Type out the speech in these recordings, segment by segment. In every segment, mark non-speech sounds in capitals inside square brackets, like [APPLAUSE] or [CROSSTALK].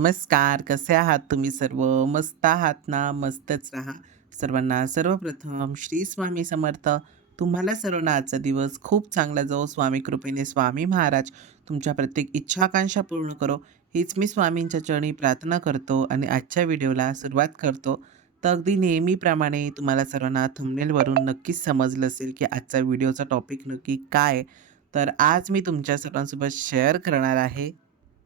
नमस्कार. कसे आहात तुम्ही सर्व? मस्त आहात ना? मस्तच राहा. सर्वांना सर्वप्रथम श्री स्वामी समर्थ. तुम्हाला सर्वांना आजचा दिवस खूप चांगला जाऊ स्वामी कृपेने स्वामी महाराज तुमच्या प्रत्येक इच्छा आकांक्षा पूर्ण करो, हीच मी स्वामींच्या चरणी प्रार्थना करतो आणि आजच्या व्हिडिओला सुरुवात करतो. तर अगदी नेहमीप्रमाणे तुम्हाला सर्वांना थंबनेलवरून नक्कीच समजलं असेल, की आजचा व्हिडिओचा टॉपिक नक्की काय तर आज मी तुमच्या सर्वांसोबत शेअर करणार आहे,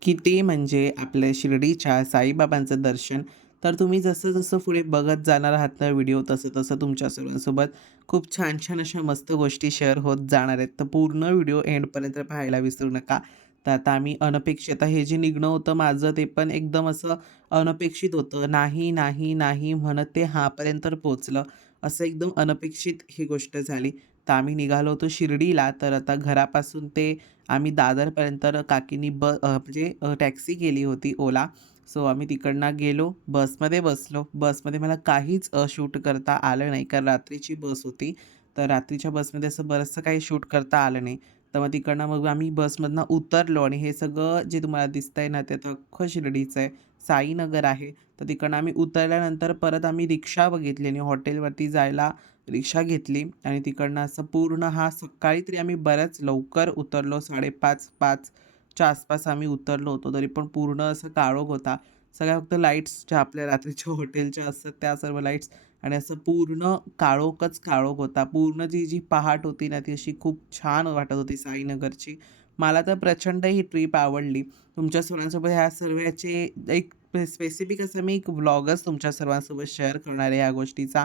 की ते म्हणजे आपल्या शिर्डीच्या साईबाबांचं दर्शन. तर तुम्ही जसं-जसं पुढे बघत जाणार आहात ना व्हिडिओ, तसं-तसं तुमच्या सर्वांसोबत खूप छान-छान अशा मस्त गोष्टी शेअर होत जाणार आहेत. तर पूर्ण व्हिडिओ एंडपर्यंत पाहायला विसरू नका. तर आता आम्ही अनपेक्षित हे जे निघणं होतं माझं, ते पण एकदम असं अनपेक्षित होतं. नाही, नाही, नाही म्हणत ते हापर्यंत पोचलं असं एकदम अनपेक्षित ही गोष्ट झाली. तर आम्ही निघालो होतो शिर्डीला. तर आता घरापासून ते आम्ही दादरपर्यंत काकीनी ब म्हणजे टॅक्सी केली होती ओला. सो आम्ही तिकडनं गेलो. बसमध्ये बसलो. बसमध्ये मला काहीच शूट करता आलं नाही, कारण रात्रीची बस होती. तर रात्रीच्या बसमध्ये असं बरंचसं काही शूट करता आलं नाही. तर मग तिकडनं मग आम्ही बसमधनं उतरलो आणि हे सगळं जे तुम्हाला दिसतंय ना, ते आता अख्खं शिर्डीचं आहे. साईनगर आहे. तर तिकडनं आम्ही उतरल्यानंतर परत आम्ही रिक्षा बघितली आणि हॉटेलवरती जायला रिक्षा घेतली आणि तिकडनं असं पूर्ण हा सकाळी तरी आम्ही बऱ्याच लवकर उतरलो. 5:30 5च्या आसपास आम्ही उतरलो होतो. तरी पण पूर्ण असं काळोख होता. सगळ्या फक्त लाईट्स ज्या आपल्या रात्रीच्या हॉटेलच्या असतात, त्या सर्व लाईट्स आणि असं पूर्ण काळोखच काळोख होता. पूर्ण जी जी पहाट होती ना, ती अशी खूप छान वाटत होती साईनगरची. मला तर प्रचंड ही ट्रीप आवडली. तुमच्या सर्वांसोबत ह्या सर्वाचे एक स्पेसिफिक असं मी एक व्लॉगच तुमच्या सर्वांसोबत शेअर करणार आहे या गोष्टीचा,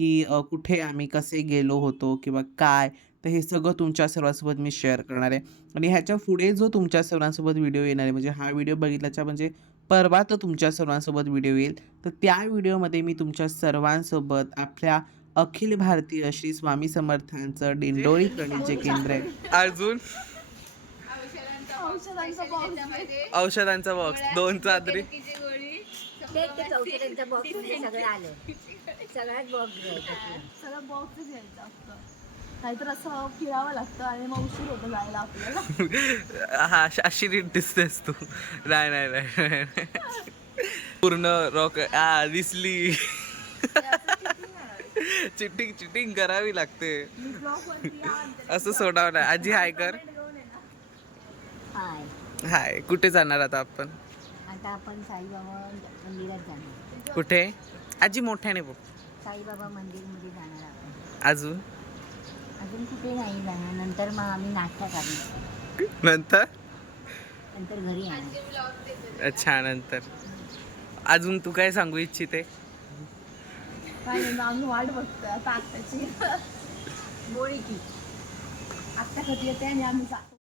की अ, कुठे आम्ही कसे गेलो होतो किंवा काय. तर हे सगळं तुमच्या सर्वांसोबत मी शेअर करणार आहे. आणि ह्याच्या पुढे जो तुमच्या सर्वांसोबत व्हिडिओ येणार आहे, म्हणजे हा व्हिडिओ बघितल्याच्या म्हणजे परवा तो तुमच्या सर्वांसोबत व्हिडिओ येईल. तर त्या व्हिडिओमध्ये मी तुमच्या सर्वांसोबत आपल्या अखिल भारतीय श्री स्वामी समर्थांचं करणी जे केंद्र आहे. अजून औषधांचा बॉक्स औषधांचा बॉक्स, 2 चादरी. सगळ्यात बॉक्स सगळं बॉक्स घ्यायचं असतं. नाहीतर असं फिरावं लागतं आणि मग उशीर होतो जायला आपल्याला. हा अशी- अशी रीत दिसतेस तू. नाही नाही नाही नाही. पूर्ण रॉक आ दिसली. चिटिंग चिटिंग करावी लागते. मी ब्लॉग वरती आणते. असं सोडावं नाही. आजी हाय कर. हाय. हाय. कुठे जाणार आता आपण? आता आपण साईबाबा मंदिरात जाणार. कुठे? आजी मोठ्याने बोल साईबाबा मंदिरमध्ये जाणार आपण अजून? अजून कुठे नाही जाणार. नंतर मग आम्ही नाश्ता करणार. नंतर? नंतर घरी येणार. अच्छा नंतर. अजून तू काय सांगू इच्छिते? काय आम्ही वाट आता आत्ताची गोळी की. आत्ता कधी येते आणि आम्ही जातो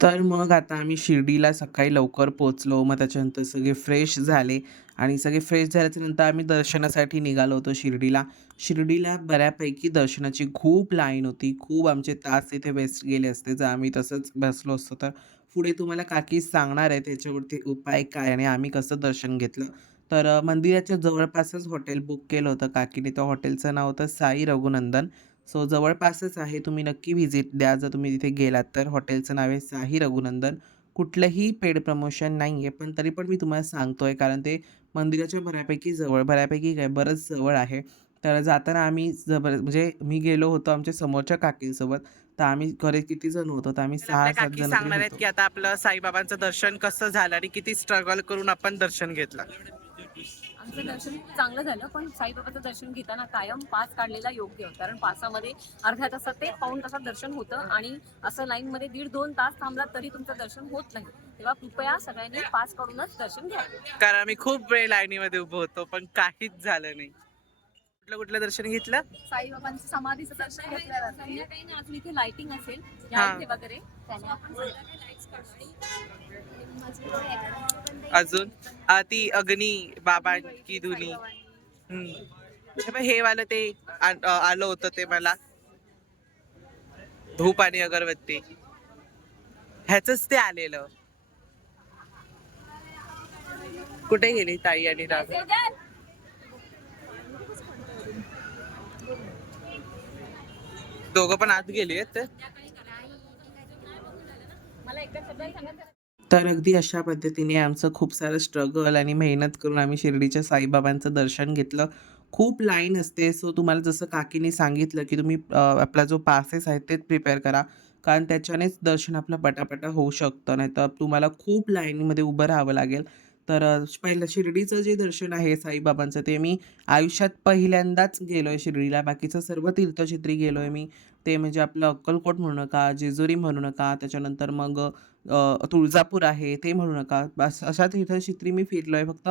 तर मग आता आम्ही शिर्डीला सकाळी लवकर पोहोचलो. मग त्याच्यानंतर सगळे फ्रेश झाले. आणि सगळे फ्रेश झाल्याच्यानंतर आम्ही दर्शनासाठी निघालो होतो शिर्डीला. शिर्डीला बऱ्यापैकी दर्शनाची खूप लाईन होती. खूप आमचे तास तिथे वेस्ट गेले असते, जर आम्ही तसंच बसलो असतो तर. पुढे तुम्हाला काकी सांगणार आहे त्याच्यावरती उपाय काय आणि आम्ही कसं दर्शन घेतलं. तर मंदिराच्या जवळपासच हॉटेल बुक केलं होतं काकीने. त्या हॉटेलचं नाव होतं साई रघुनंदन. सो जवळपासच आहे. तुम्ही नक्की व्हिजिट द्या जर तुम्ही तिथे गेलात तर. हॉटेलचं नाव आहे साई रघुनंदन. कुठलंही पेड प्रमोशन नाही आहे, पण तरी पण मी तुम्हाला सांगतो आहे कारण ते मंदिराच्या बऱ्यापैकी जवळ बऱ्यापैकी काय बरंच जवळ आहे. तर जाताना आम्ही जबर म्हणजे मी गेलो होतो आमच्या समोरच्या काकींसोबत. तर आम्ही घरी किती जण होतो? तर आम्ही 6-7 काकी जण सांगणार आहेत होतो. की आता आपलं साईबाबांचं दर्शन कसं झालं आणि किती स्ट्रगल करून आपण दर्शन घेतलं आमचं दर्शन चांगलं झालं पण साईबाबाचं दर्शन घेताना कायम पास काढलेला योग्य कारण पासामध्ये अर्ध्या तासात ते पाऊण तासात दर्शन होतं आणि असं लाईन मध्ये दीड दोन तास थांबलात तरी तुमचं दर्शन होत नाही तेव्हा कृपया सगळ्यांनी पास काढूनच दर्शन घ्यावे कारण आम्ही खूप वेळ लाईनीमध्ये उभं होतो पण काहीच झालं नाही. कुठलं कुठलं दर्शन घेतलं? साईबाबांचं समाधीचं दर्शन घेतलं ना अजून इथे लाइटिंग असेल हा. इथे वगैरे. त्याने आपण संध्याकाळी lights काढू. अजून? ती अग्नी बाबा की धुनी. हम्म. हे बघ, हे वालं ते आ- अ, आलं होतं ते मला. धूप आणि अगरबत्ती. ह्याच ते आलेलं. कुठे गेली ताई आणि राघव दोघं पण आत गेली तर अगदी अशा पद्धतीने आमचं खूप सारं स्ट्रगल आणि मेहनत करून आम्ही शिर्डीच्या साईबाबांचं दर्शन घेतलं. खूप लाईन असते. सो तुम्हाला जसं काकीने सांगितलं, की तुम्ही आपला जो पासेस आहे तेच प्रिपेअर करा. कारण त्याच्यानेच दर्शन आपलं पटापटा होऊ शकतं. नाहीतर तुम्हाला खूप लाईनमध्ये उभं राहावं लागेल. तर पहिलं शिर्डीचं जे दर्शन आहे साईबाबांचं ते मी आयुष्यात पहिल्यांदाच गेलोय शिर्डीला. बाकीचं सर्व तीर्थक्षेत्री गेलोय मी. ते म्हणजे आपलं अक्कलकोट म्हणू नका, जेजुरी म्हणू नका, त्याच्यानंतर मग तुळजापूर आहे ते म्हणू नका. बस अशा तीर्थक्षेत्री मी फिरलोय. फक्त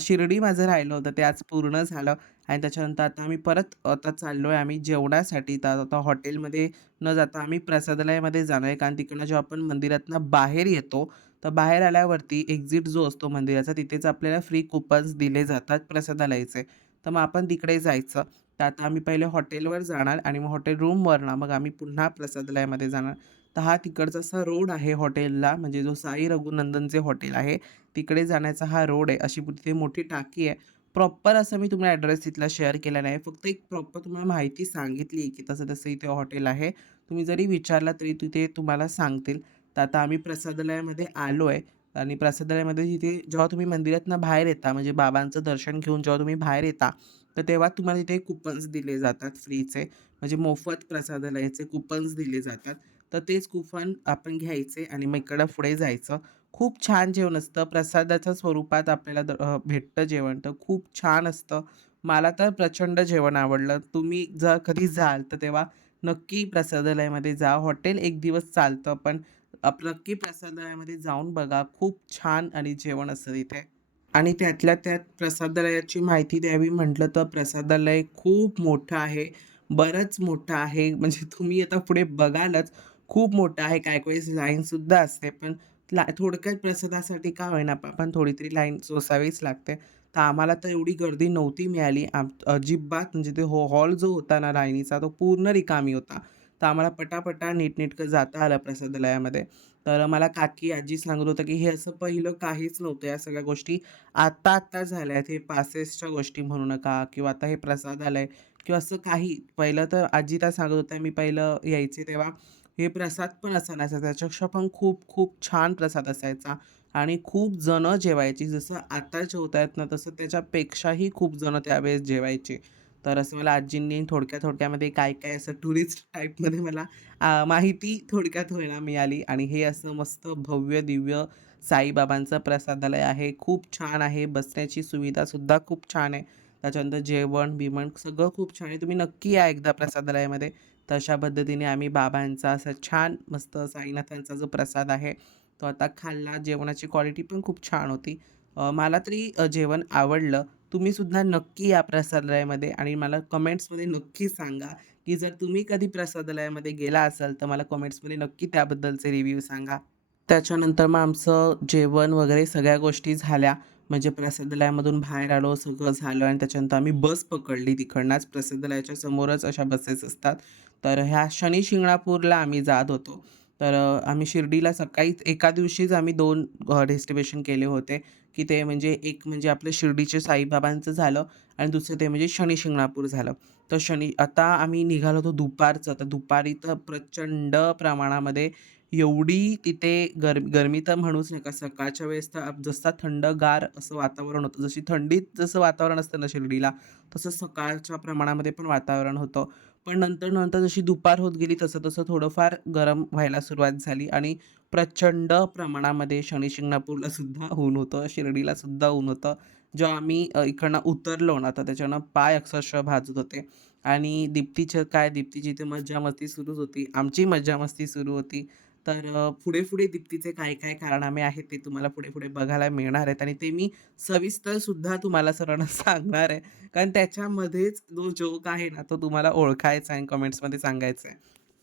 शिर्डी माझं राहिलं होतं ते आज पूर्ण झालं आणि त्याच्यानंतर आता आम्ही परत आता चाललो आहे आम्ही जेवणासाठी. तर आता हॉटेलमध्ये न जाता आम्ही प्रसादालयामध्ये जाणार आहे. कारण तिकडनं जेव्हा आपण मंदिरातनं बाहेर येतो, तर बाहेर आल्यावरती एक्झिट जो असतो मंदिराचा तिथेच आपल्याला फ्री कुपन्स दिले जातात प्रसादालयचे तर मग आपण तिकडे जायचं. तर आता आम्ही पहिले हॉटेलवर जाणार आणि मग हॉटेल रूमवरनं मग आम्ही पुन्हा प्रसादालयामध्ये जाणार. तर हा तिकडचा असा रोड आहे हॉटेलला म्हणजे जो साई रघुनंदन जे हॉटेल आहे, तिकडे जाण्याचा हा रोड आहे. अशी तिथे मोठी टाकी आहे. प्रॉपर असं मी तुम्हाला ॲड्रेस तिथला शेअर केला नाही. फक्त एक प्रॉपर तुम्हाला माहिती सांगितली आहे, की तसं-तसं इथे हॉटेल आहे. तुम्ही जरी विचारला तरी तिथे तुम्हाला सांगतील. तर आता आम्ही प्रसादालयामध्ये आलो आहे आणि प्रसादालयामध्ये तिथे जेव्हा तुम्ही मंदिरातनं बाहेर येता म्हणजे बाबांचं दर्शन घेऊन जेव्हा तुम्ही बाहेर येता, तर तेव्हा तुम्हाला तिथे कुपन्स दिले जातात फ्रीचे. म्हणजे मोफत प्रसादालयाचे कुपन्स दिले जातात. तर तेच कुपन आपण घ्यायचे आणि मग इकडं पुढे जायचं. खूप छान जेवण असतं. प्रसादाच्या स्वरूपात आपल्याला द भेटतं जेवण. तर खूप छान असतं. मला तर प्रचंड जेवण आवडलं. तुम्ही जर कधी जाल तर तेव्हा नक्की प्रसादालयामध्ये जा. हॉटेल एक दिवस चालतं पण नक्की प्रसादालयामध्ये जाऊन बघा. खूप छान आणि जेवण असतं तिथे. आणि त्यातल्या त्यात प्रसादालयाची माहिती द्यावी म्हटलं तर प्रसादालय खूप मोठं आहे. बरंच मोठं आहे. [LAUGHS] म्हणजे तुम्ही आता पुढे बघालच खूप मोठं आहे. काही वेळेस लाईनसुद्धा असते. पण ला थोडक्यात प्रसादासाठी का होईना पण थोडी तरी लाईन सोसावीच लागते. तर आम्हाला तर एवढी गर्दी नव्हती मिळाली. आम अजिबात म्हणजे ते हो हॉल जो होता ना लाईनीचा तो पूर्ण रिकामी होता. तर आम्हाला पटापटा नीटनेटकं जाता आलं प्रसादालयामध्ये. तर मला काकी, आजी सांगत होतं की हे असं पहिलं काहीच नव्हतं. या सगळ्या गोष्टी आत्ता आत्ता झाल्या आहेत. हे पासेसच्या गोष्टी म्हणू नका किंवा आता हे प्रसादालय किंवा असं काही. पहिलं तर आजी त्या सांगत होत्या, मी पहिलं यायचे तेव्हा हे प्रसाद पण असा नसायचा. त्याच्यापेक्षा पण खूप खूप छान प्रसाद असायचा आणि खूप जणं जेवायची. जसं आता जेवतायत ना तसं त्याच्यापेक्षाही खूप जणं त्यावेळेस जेवायचे. तर असं मला आजींनी थोडक्या-थोडक्यामध्ये काय-काय असं टुरिस्ट टाईपमध्ये मला माहिती थोडक्यात होईना मिळाली आणि हे असं मस्त भव्य-दिव्य साईबाबांचं प्रसादालय आहे. खूप छान आहे. बसण्याची सुविधासुद्धा खूप छान आहे. त्याच्यानंतर जेवण-बिवण सगळं खूप छान आहे. तुम्ही नक्की या एकदा प्रसादालयामध्ये. तर अशा पद्धतीने आम्ही बाबांचा असा छान मस्त साईनाथांचा जो प्रसाद आहे, तो आता खाल्ला. जेवणाची क्वालिटी पण खूप छान होती. मला तरी जेवण आवडलं. तुम्हीसुद्धा नक्की या प्रसादालयामध्ये आणि मला कमेंट्समध्ये नक्की सांगा, की जर तुम्ही कधी प्रसादालयामध्ये गेला असाल तर मला कमेंट्समध्ये नक्की त्याबद्दलचे रिव्ह्यू सांगा. त्याच्यानंतर मग आमचं जेवण वगैरे सगळ्या गोष्टी झाल्या. म्हणजे प्रसादालयामधून बाहेर आलो, सगळं झालं आणि त्याच्यानंतर आम्ही बस पकडली तिकडनंच. प्रसादालयाच्या समोरच अशा बसेस असतात. तर ह्या शनी शिंगणापूरला आम्ही जात होतो. तर आम्ही शिर्डीला सकाळीच एका दिवशीच आम्ही दोन डेस्टिनेशन केले होते, की ते म्हणजे एक म्हणजे आपलं शिर्डीचे साईबाबांचं झालं आणि दुसरं ते म्हणजे शनी शिंगणापूर झालं. तर शनी आता आम्ही निघालो होतो दुपारचं. तर दुपारी तर प्रचंड प्रमाणामध्ये एवढी तिथे गर गरमी तर म्हणूच नाही का सकाळच्या वेळेस तर जसं थंडगार असं वातावरण होतं. जशी थंडीत जसं वातावरण असतं ना शिर्डीला, तसं सकाळच्या प्रमाणामध्ये पण वातावरण होतं. पण नंतर-नंतर जशी दुपार होत गेली तसं-तसं थोडंफार गरम व्हायला सुरुवात झाली आणि प्रचंड प्रमाणामध्ये शनी शिंगणापूरला सुद्धा ऊन होतं. शिर्डीला सुद्धा ऊन होतं. जेव्हा आम्ही इकडनं उतरलो ना, तर त्याच्यानं पाय अक्षरशः भाजत होते आणि दीप्तीचं काय दीप्तीची इथे मज्जा-मस्ती सुरूच होती. आमची मज्जा-मस्ती सुरू होती. तर पुढे-पुढे दीप्तीचे काय-काय कारणामे आहेत ते तुम्हाला पुढे-पुढे बघायला मिळणार आहेत आणि ते मी सविस्तर सुद्धा तुम्हाला सरळ [LAUGHS] सांगणार आहे. कारण त्याच्यामध्येच जो जोक आहे ना, तो तुम्हाला ओळखायचा आहे आणि कमेंट्समध्ये सांगायचा आहे.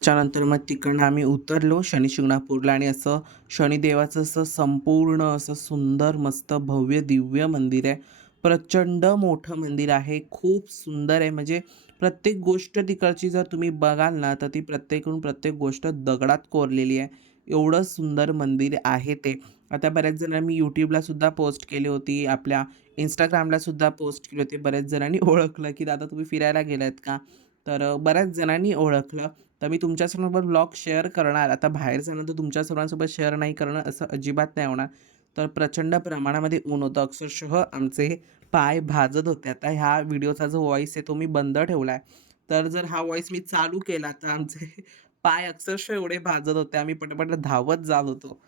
त्याच्यानंतर मग तिकडनं आम्ही उतरलो शनी शिंगणापूरला आणि असं शनिदेवाचं असं संपूर्ण असं सुंदर मस्त भव्य-दिव्य मंदिर आहे. प्रचंड मोठं मंदिर आहे. खूप सुंदर आहे. म्हणजे प्रत्येक गोष्ट तिकडची जर तुम्ही बघाल ना, तर ती प्रत्येकहून प्रत्येक गोष्ट दगडात कोरलेली आहे. एवढं सुंदर मंदिर आहे ते. आता बऱ्याच जणांनी मी सुद्धा पोस्ट केली होती. आपल्या इंस्टाग्रामलासुद्धा सुद्धा पोस्ट केली होती. बऱ्याच जणांनी [LAUGHS] ओळखलं, की दादा तुम्ही फिरायला गेलात का? तर बऱ्याच जणांनी ओळखलं. तर मी तुमच्या सर्वांसोबत ब्लॉग शेअर करणार. आता बाहेर जाणं तर तुमच्या सर्वांसोबत शेअर नाही करणं असं अजिबात नाही होणार. तर प्रचंड प्रमाणामध्ये ऊन होतं. अक्षरशः आमचे पाय भाजत होते. आता ह्या व्हिडिओचा जो व्हॉईस आहे तो मी बंद ठेवला आहे तर जर हा व्हॉईस मी चालू केला तर आमचे [LAUGHS] पाय अक्षरशः एवढे भाजत होते. आम्ही पटापट धावत जात होतो.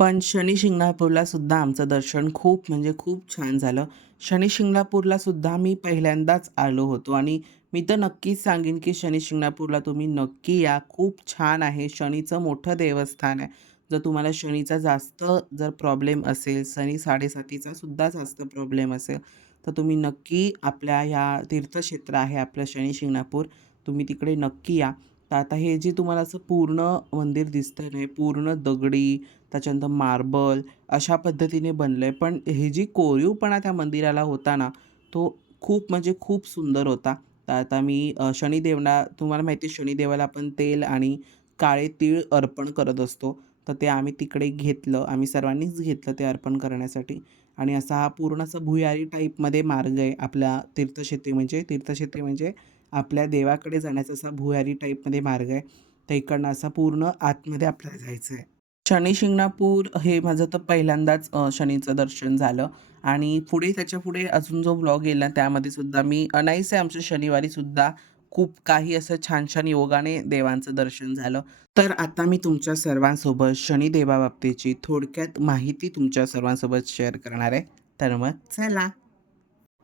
पण शनी शिंगणापूरला सुद्धा आमचं दर्शन खूप म्हणजे खूप छान झालं. शनी शिंगणापूरला सुद्धा मी पहिल्यांदाच आलो होतो आणि मी तर नक्कीच सांगेन की शनी शिंगणापूरला तुम्ही नक्की या. खूप छान आहे. शनीचं मोठं देवस्थान आहे. जर तुम्हाला शनीचा जास्त जर प्रॉब्लेम असेल शनी साडेसातीचा सुद्धा जास्त प्रॉब्लेम असेल तर तुम्ही नक्की आपल्या ह्या तीर्थक्षेत्र आहे आपलं शनी शिंगणापूर. तुम्ही तिकडे नक्की या. तर आता हे जे तुम्हाला असं पूर्ण मंदिर दिसतं ना हे पूर्ण दगडी त्याच्यानंतर मार्बल अशा पद्धतीने बनलं आहे पण हे जी कोरीवपणा त्या मंदिराला होता ना तो खूप म्हणजे खूप सुंदर होता. तर आता मी शनिदेवना तुम्हाला माहिती आहे शनिदेवाला आपण तेल आणि काळे तीळ अर्पण करत असतो. तर ते आम्ही तिकडे घेतलं आम्ही सर्वांनीच घेतलं ते अर्पण करण्यासाठी. आणि असा हा पूर्ण असा भुयारी टाईपमध्ये मार्ग आहे आपल्या तीर्थक्षेत्री म्हणजे. तीर्थक्षेत्री म्हणजे आपल्या देवाकडे जाण्याचा असा भुयारी टाईपमध्ये मार्ग आहे. तर इकडनं असा पूर्ण आतमध्ये आपल्याला जायचं आहे. शनी शिंगणापूर हे माझं तर पहिल्यांदाच शनीचं दर्शन झालं. आणि पुढे त्याच्या पुढे अजून जो व्लॉग येईल ना त्यामध्ये सुद्धा मी अनाईसे आमच्या शनिवारी सुद्धा खूप काही असं छान छान योगाने देवांचं दर्शन झालं. तर आता मी तुमच्या सर्वांसोबत शनिदेवाबाबतीची थोडक्यात माहिती तुमच्या सर्वांसोबत शेअर करणार आहे. तर मग चला.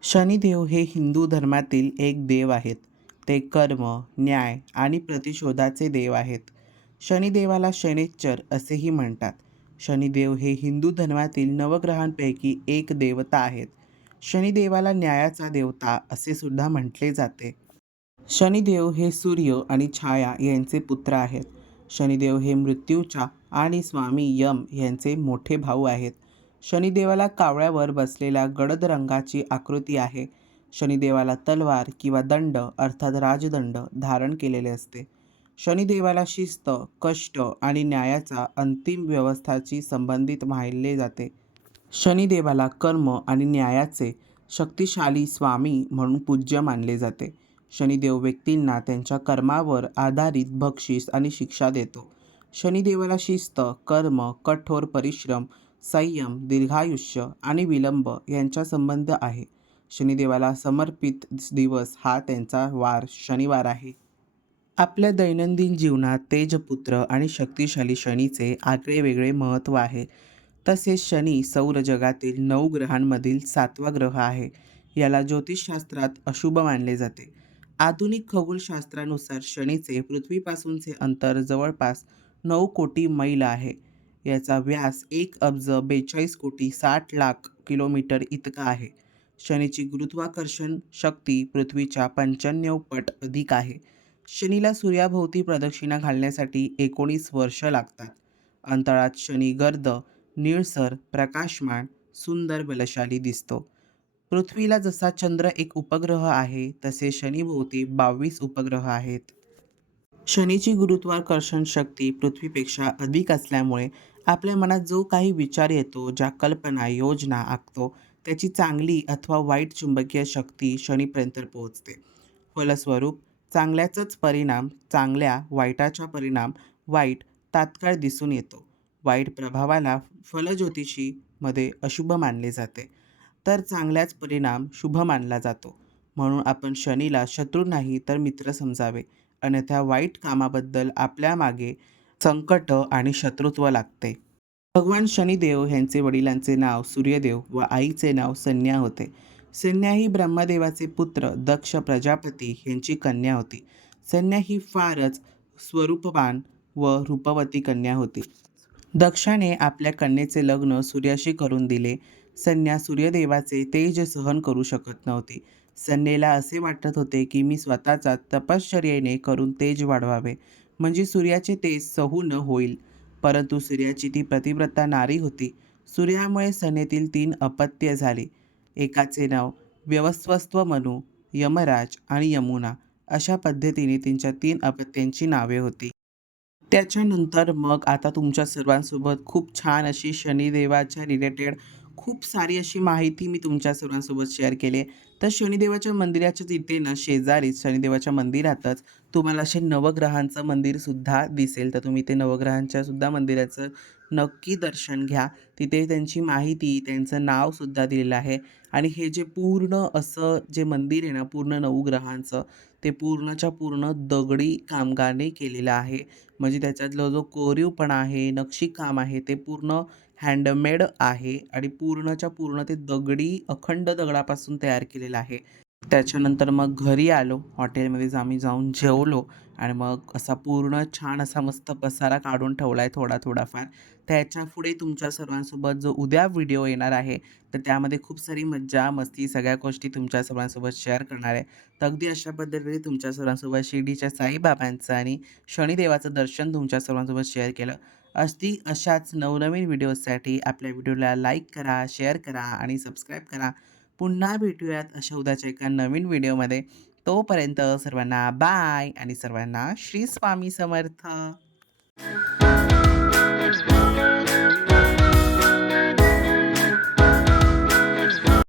शनिदेव हे हिंदू धर्मातील एक देव आहेत. ते कर्म न्याय आणि प्रतिशोधाचे देव आहेत. शनिदेवाला शनेश्चर असेही म्हणतात. शनिदेव हे हिंदू धर्मातील नवग्रहांपैकी एक देवता आहेत. शनिदेवाला न्यायाचा देवता असे सुद्धा म्हटले जाते. शनिदेव हे सूर्य आणि छाया यांचे पुत्र आहेत. शनिदेव हे मृत्यूच्या आणि स्वामी यम यांचे मोठे भाऊ आहेत. शनिदेवाला कावळ्यावर बसलेला गडद रंगाची आकृती आहे. शनिदेवाला तलवार किंवा दंड अर्थात राजदंड धारण केलेले असते. शनिदेवाला शिस्त कष्ट आणि न्यायाचा अंतिम व्यवस्थाची संबंधित मानले जाते. शनिदेवाला कर्म आणि न्यायाचे शक्तिशाली स्वामी म्हणून पूज्य मानले जाते. शनिदेव व्यक्तींना त्यांच्या कर्मावर आधारित बक्षीस आणि शिक्षा देतो. शनिदेवाला शिस्त कर्म कठोर परिश्रम संयम दीर्घायुष्य आणि विलंब यांचा संबंध आहे. शनिदेवाला समर्पित दिवस हा त्यांचा वार शनिवार आहे. आपल्या दैनंदिन जीवनात तेजपुत्र आणि शक्तिशाली शनीचे आगळे वेगळे महत्त्व आहे. तसेच शनी सौर जगातील नऊ ग्रहांमधील सातवा ग्रह आहे. याला ज्योतिषशास्त्रात अशुभ मानले जाते. आधुनिक खगोलशास्त्रानुसार शनीचे पृथ्वीपासूनचे अंतर जवळपास नऊ कोटी मैल आहे. याचा व्यास एक अब्ज बेचाळीस कोटी साठ लाख किलोमीटर इतका आहे. शनीची गुरुत्वाकर्षण शक्ती पृथ्वीच्या पंच्याण्णव पट अधिक आहे. शनीला सूर्याभोवती प्रदक्षिणा घालण्यासाठी एकोणीस वर्ष लागतात. अंतराळात शनी गर्द निळसर प्रकाशमान सुंदर बलशाली दिसतो. पृथ्वीला जसा चंद्र एक उपग्रह आहे तसे शनीभोवती बावीस उपग्रह आहेत. शनीची गुरुत्वाकर्षण शक्ती पृथ्वीपेक्षा अधिक असल्यामुळे आपल्या मनात जो काही विचार येतो ज्या कल्पना योजना आखतो त्याची चांगली अथवा वाईट चुंबकीय शक्ती शनीपर्यंत पोहोचते. फलस्वरूप चांगल्याचाच परिणाम चांगल्या वाईटाचा परिणाम वाईट तात्काळ दिसून येतो. वाईट प्रभावाला फलज्योतिषीमध्ये अशुभ मानले जाते. तर चांगल्याच परिणाम शुभ मानला जातो. म्हणून आपण शनीला शत्रू नाही तर मित्र समजावे. अन्यथा वाईट कामाबद्दल आपल्या मागे संकट आणि शत्रुत्व लागते. भगवान शनिदेव यांचे वडिलांचे नाव सूर्यदेव व आईचे नाव संज्ञा होते. संज्ञा ही ब्रह्मदेवाचे पुत्र दक्ष प्रजापती यांची कन्या होती. संज्ञा ही फारच स्वरूपवान व रूपवती कन्या होती. दक्षाने आपल्या कन्येचे लग्न सूर्याशी करून दिले. सन्या सूर्यदेवाचे तेज सहन करू शकत नव्हती. संज्ञेला असे वाटत होते की मी स्वतःचा तपश्चर्येने करून तेज वाढवावे. म्हणजे सूर्याचे तेज सहून होईल. परंतु सूर्याची ती प्रतिव्रता नारी होती. सूर्यामुळे सनेतील तीन अपत्य झाली. एकाचे नाव व्यवस्वस्व मनू यमराज आणि यमुना अशा पद्धतीने त्यांच्या तीन अपत्यांची नावे होती. त्याच्यानंतर मग आता तुमच्या सर्वांसोबत खूप छान अशी शनिदेवाच्या रिलेटेड खूप सारी अशी माहिती मी तुमच्या सर्वांसोबत शेअर केली आहे. तर शनिदेवाच्या मंदिराच्या तिथे ना शेजारीच शनिदेवाच्या मंदिरातच तुम्हाला असे नवग्रहांचं मंदिरसुद्धा दिसेल. तर तुम्ही ते नवग्रहांच्या सुद्धा मंदिराचं नक्की दर्शन घ्या. तिथे त्यांची माहिती त्यांचं नावसुद्धा दिलेलं आहे. आणि हे जे पूर्ण असं जे मंदिर आहे ना पूर्ण नवग्रहांचं ते पूर्णच्या पूर्ण दगडी कामगारने केलेलं आहे. म्हणजे त्याच्यातलं जो कोरीवपणा आहे नक्षीकाम आहे ते पूर्ण हँडमेड आहे आणि पूर्णच्या पूर्ण ते दगडी अखंड दगडापासून तयार केलेलं आहे. त्याच्यानंतर मग घरी आलो हॉटेलमध्येच आम्ही जाऊन जेवलो आणि मग असा पूर्ण छान असा मस्त पसारा काढून ठेवला आहे थोडा थोडाफार. त्याच्या पुढे तुमच्या सर्वांसोबत जो उद्या व्हिडिओ येणार आहे तर त्यामध्ये खूप सारी मज्जा मस्ती सगळ्या गोष्टी तुमच्या सर्वांसोबत शेअर करणार आहे. तर अगदी अशा पद्धतीने तुमच्या सर्वांसोबत शिर्डीच्या साईबाबांचं आणि शनिदेवाचं दर्शन तुमच्या सर्वांसोबत शेअर केलं. अगदी अशाच नवनवीन व्हिडिओजसाठी आपल्या व्हिडिओला लाईक करा शेअर करा आणि सबस्क्राईब करा. पुन्हा भेटूयात अशा उद्याच्या एका नवीन व्हिडिओमध्ये. तोपर्यंत सर्वांना बाय आणि सर्वांना श्री स्वामी समर्थ.